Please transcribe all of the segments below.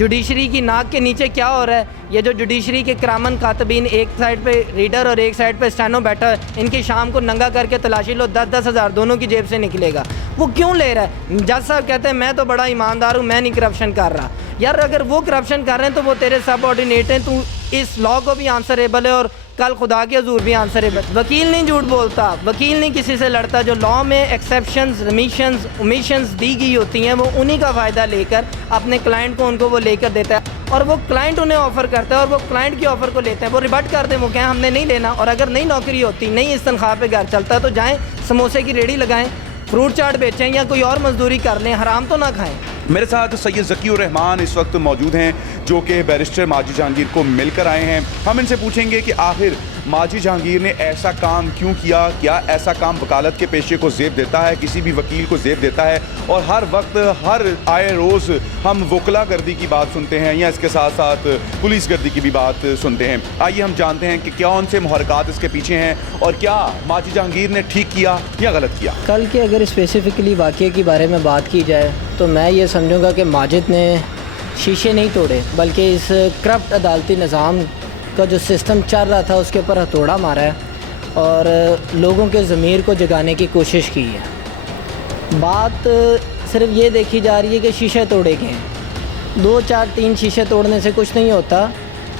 Judiciary کی ناک کے نیچے کیا ہو رہا ہے؟ یہ جو جوڈیشری کے کرامن کاتبین، ایک سائڈ پہ ریڈر اور ایک سائڈ پہ اسٹینو بیٹھا ہے، ان کی شام کو ننگا کر کے تلاشی لو، 10-10 ہزار دونوں کی جیب سے نکلے گا۔ وہ کیوں لے رہا ہے؟ جج صاحب کہتے ہیں میں تو بڑا ایماندار ہوں، میں نہیں کرپشن کر رہا۔ یار اگر وہ کرپشن کر رہے ہیں تو وہ تیرے سب آرڈینیٹ ہیں، تو اس لا کو بھی آنسریبل ہے اور کل خدا کے حضور بھی آنسریبل۔ وکیل نہیں جھوٹ بولتا، وکیل نہیں کسی سے لڑتا۔ جو لا میں ایکسیپشنز، ریمیشنز، اومیشنز دی گئی ہوتی ہیں، وہ انہی کا فائدہ لے کر اپنے کلائنٹ کو ان کو وہ لے کر دیتا ہے، اور وہ کلائنٹ انہیں آفر کرتا ہے اور وہ کلائنٹ کی آفر کو لیتے ہیں، وہ ریبٹ کر دیں، وہ کہیں ہم نے نہیں لینا۔ اور اگر نئی نوکری ہوتی، نہیں اس تنخواہ پہ گھر چلتا تو جائیں سموسے کی ریڑھی لگائیں، فروٹ چاٹ بیچیں یا کوئی اور مزدوری کر لیں، حرام تو نہ کھائیں۔ میرے ساتھ سید ذکی الرحمان اس وقت موجود ہیں، جو کہ بیرسٹر ماجد جہانگیر کو مل کر آئے ہیں۔ ہم ان سے پوچھیں گے کہ آخر ماجد جہانگیر نے ایسا کام کیوں کیا؟ کیا ایسا کام وکالت کے پیشے کو زیب دیتا ہے، کسی بھی وکیل کو زیب دیتا ہے؟ اور ہر وقت ہر آئے روز ہم وکلا گردی کی بات سنتے ہیں یا اس کے ساتھ ساتھ پولیس گردی کی بھی بات سنتے ہیں۔ آئیے ہم جانتے ہیں کہ کون سے محرکات اس کے پیچھے ہیں اور کیا ماجد جہانگیر نے ٹھیک کیا یا غلط کیا۔ کل کے اگر اسپیسیفکلی واقعے کے بارے میں بات کی جائے تو میں یہ سمجھوں گا کہ ماجد نے شیشے نہیں توڑے، بلکہ اس کرپٹ عدالتی نظام کا جو سسٹم چل رہا تھا اس کے اوپر ہتھوڑا مارا ہے اور لوگوں کے ضمیر کو جگانے کی کوشش کی ہے۔ بات صرف یہ دیکھی جا رہی ہے کہ شیشے توڑے گئے ہیں، 2 4 3 شیشے توڑنے سے کچھ نہیں ہوتا۔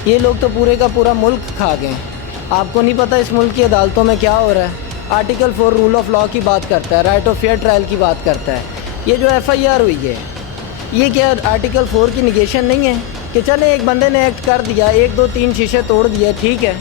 یہ لوگ تو پورے کا پورا ملک کھا گئے ہیں۔ آپ کو نہیں پتہ اس ملک کی عدالتوں میں کیا ہو رہا ہے۔ آرٹیکل 4 رول آف لا کی بات کرتا ہے، رائٹ آف فیئر ٹرائل کی بات کرتا ہے۔ یہ جو ایف آئی آر ہوئی ہے، یہ کیا آرٹیکل 4 کی نیگیشن نہیں ہے کہ چلیں ایک بندے نے ایکٹ کر دیا، 1 2 3 شیشے توڑ دیے، ٹھیک ہے،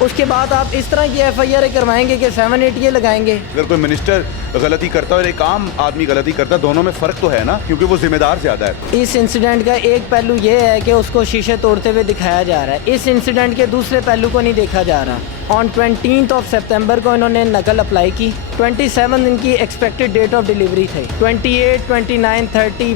اس کے بعد آپ اس طرح کی ایف آئی آر کروائیں گے کہ 7 8 یہ لگائیں گے؟ اگر کوئی منسٹر غلطی کرتا ہے اور ایک عام آدمی غلطی کرتا ہے، دونوں میں فرق تو ہے نا، کیونکہ وہ ذمہ دار زیادہ ہے۔ اس انسیڈنٹ کا ایک پہلو یہ ہے کہ اس کو شیشے توڑتے ہوئے دکھایا جا رہا ہے، اس انسیڈنٹ کے دوسرے پہلو کو نہیں دیکھا جا رہا۔ آن 20 سپتمبر کو انہوں نے نقل اپلائی کی، 27 ان کی ایکسپیکٹڈ ڈیٹ آف ڈیلیوری تھی، 28 29 30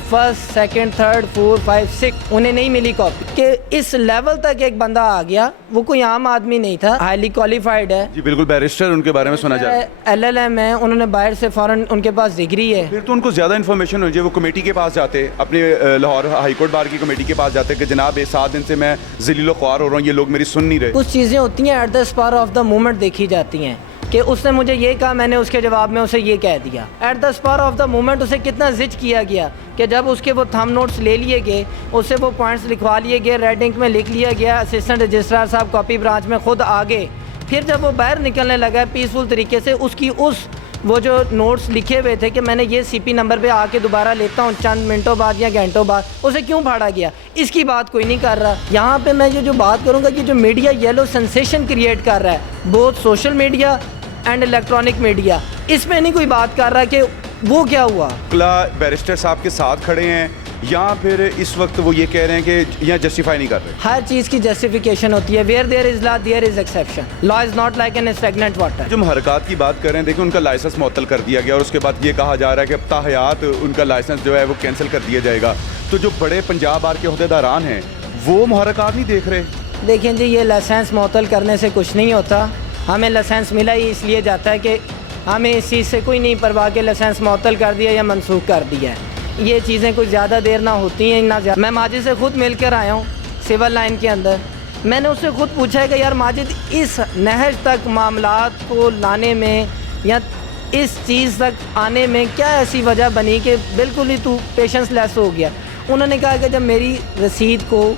1 2 3 4 5 6 انہیں نہیں ملی کاپی۔ کہ اس لیول تک ایک بندہ آ گیا، وہ کوئی عام آدمی نہیں تھا، ہائیلی کوالیفائڈ ہے جی بالکل، بیرسٹر ان کے بارے میں سنا جائے، LLM ہے، انہوں نے باہر سے فوراً ان کے پاس ڈگری ہے۔ پھر تو ان کو زیادہ انفارمیشن ہو جائے، وہ کمیٹی کے پاس جاتے، اپنے لاہور ہائی کورٹ بار کی کمیٹی کے پاس جاتے کہ جناب 7 دن سے میں ذلیل و خوار ہو رہا ہوں، یہ لوگ میری سن نہیں رہے۔ کچھ چیزیں ہوتی ہیں at the spur of the moment دیکھی جاتی ہیں کہ اس نے مجھے یہ کہا، میں نے اس کے جواب میں اسے یہ کہہ دیا۔ At the spur of the moment اسے کتنا زج کیا گیا کہ جب اس کے وہ تھم نوٹس لے لیے گئے، اس سے وہ پوائنٹس لکھوا لیے گئے، ریڈ انک میں لکھ لیا گیا، اسسٹنٹ رجسٹرار صاحب کاپی برانچ میں خود آگے، پھر جب وہ باہر نکلنے لگا پیسفل طریقے سے، اس کی وہ جو نوٹس لکھے ہوئے تھے کہ میں نے یہ CP نمبر پہ آ کے دوبارہ لیتا ہوں چند منٹوں بعد یا گھنٹوں بعد، اسے کیوں پھاڑا گیا؟ اس کی بات کوئی نہیں کر رہا۔ یہاں پہ میں یہ جو بات کروں گا کہ جو میڈیا یلو سنسیشن کریٹ کر رہا ہے، بہت social media and electronic media, اس میں نہیں کوئی بات کر رہا کہ وہ کیا ہوا۔ بیرسٹر صاحب کے ساتھ کھڑے ہیں یا پھر اس وقت وہ یہ کہہ رہے ہیں کہ یہاں جسٹیفائی نہیں کر رہے؟ ہر چیز کی جسٹیفیکیشن ہوتی ہے، where there is law there is exception, law is not like an اسٹیگننٹ water. جو محرکات کی بات کر رہے ہیں، دیکھیں ان کا لائسنس معطل کر دیا گیا اور اس کے بعد یہ کہا جا رہا ہے کہ اب تاحیات ان کا لائسنس جو ہے وہ کینسل کر دیا جائے گا۔ تو جو بڑے پنجاب بار کے عہدیداران ہیں وہ محرکات نہیں دیکھ رہے؟ دیکھیں جی، یہ لائسنس معطل کرنے سے کچھ نہیں ہوتا، ہمیں لائسنس ملا ہی اس لیے جاتا ہے کہ ہمیں اس چیز سے کوئی نہیں پرواہ کہ لائسنس معطل کر دیا یا منسوخ کر دیا ہے۔ یہ چیزیں کوئی زیادہ دیر نہ ہوتی ہیں، نہ زیادہ۔ میں ماجد سے خود مل کر آیا ہوں سول لائن کے اندر، میں نے اس سے خود پوچھا ہے کہ یار ماجد، اس نہج تک معاملات کو لانے میں یا اس چیز تک آنے میں کیا ایسی وجہ بنی کہ بالکل ہی تو پیشنس لیس ہو گیا؟ انہوں نے کہا کہ جب میری رسید کو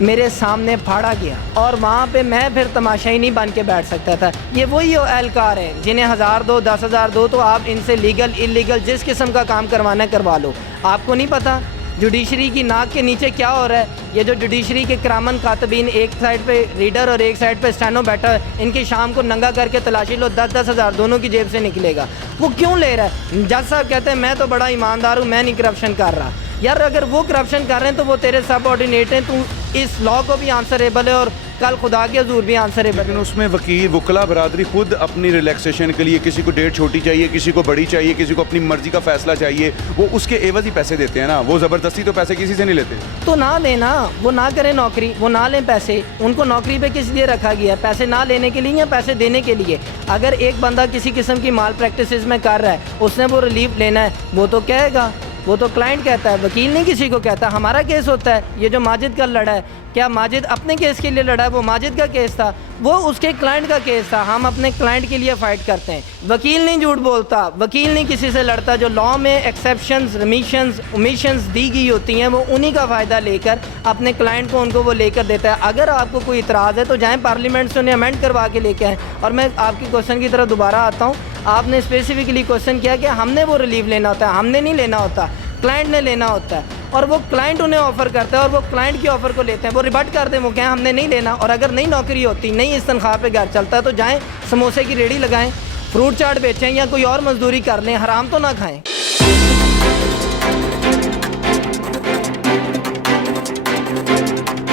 میرے سامنے پھاڑا گیا اور وہاں پہ میں پھر تماشائی نہیں بن کے بیٹھ سکتا تھا۔ یہ وہی اہلکار ہیں جنہیں 1000 دو 10,000 دو، تو آپ ان سے لیگل انلیگل جس قسم کا کام کروانا ہے کروا لو۔ آپ کو نہیں پتہ جوڈیشری کی ناک کے نیچے کیا ہو رہا ہے؟ یہ جو جوڈیشری کے کرامن کاتبین، ایک سائڈ پہ ریڈر اور ایک سائڈ پہ اسٹینو بیٹھا ہے، ان کی شام کو ننگا کر کے تلاشی لو، 10-10 ہزار دونوں کی جیب سے نکلے گا۔ وہ کیوں لے رہا ہے؟ جج صاحب کہتے ہیں میں تو بڑا ایماندار ہوں، میں نہیں کرپشن کر رہا۔ یار اگر وہ کرپشن کر رہے ہیں تو وہ تیرے سب آرڈینیٹ ہیں، تو اس لا کو بھی آنسریبل ہے اور کل خدا کے حضور بھی آنسریبل ہے۔ لیکن اس میں وکلا برادری خود اپنی ریلیکسیشن کے لیے کسی کو ڈیٹ چھوٹی چاہیے، کسی کو بڑی چاہیے، کسی کو اپنی مرضی کا فیصلہ چاہیے، وہ اس کے عوض ہی پیسے دیتے ہیں نا، وہ زبردستی تو پیسے کسی سے نہیں لیتے۔ تو نہ لینا، وہ نہ کریں نوکری، وہ نہ لیں پیسے، ان کو نوکری پہ کس لیے رکھا گیا ہے؟ پیسے نہ لینے کے لیے یا پیسے دینے کے لیے؟ اگر ایک بندہ کسی قسم کی مال پریکٹسز میں کر رہا ہے، اس نے وہ ریلیف لینا ہے، وہ تو کہے گا وہ تو کلائنٹ کہتا ہے, وکیل نہیں کسی کو کہتا. ہمارا کیس ہوتا ہے, یہ جو ماجد کا لڑا ہے, کیا ماجد اپنے کیس کے لیے لڑا ہے؟ وہ ماجد کا کیس تھا, وہ اس کے کلائنٹ کا کیس تھا. ہم اپنے کلائنٹ کے لیے فائٹ کرتے ہیں. وکیل نہیں جھوٹ بولتا, وکیل نہیں کسی سے لڑتا. جو لا میں ایکسیپشنز, ریمیشنز, اومیشنز دی گئی ہوتی ہیں, وہ انہی کا فائدہ لے کر اپنے کلائنٹ کو ان کو وہ لے کر دیتا ہے. اگر آپ کو کوئی اعتراض ہے تو جائیں پارلیمنٹ سے انہیں امینڈ کروا کے لے کے آئیں. اور میں آپ کی کوشچن کی طرف دوبارہ آتا ہوں. آپ نے اسپیسیفکلی کوشچن کیا کہ ہم نے وہ ریلیف لینا ہوتا ہے. ہم نے نہیں لینا ہوتا, کلائنٹ نے لینا ہوتا ہے. اور وہ کلائنٹ انہیں آفر کرتا ہے اور وہ کلائنٹ کی آفر کو لیتے ہیں. وہ ریبٹ کر دیں, وہ کہیں ہم نے نہیں لینا. اور اگر نئی نوکری ہوتی, نہیں اس تنخواہ پہ گھر چلتا, تو جائیں سموسے کی ریڑھی لگائیں, فروٹ چاٹ بیچیں یا کوئی اور مزدوری کر لیں, حرام تو نہ کھائیں.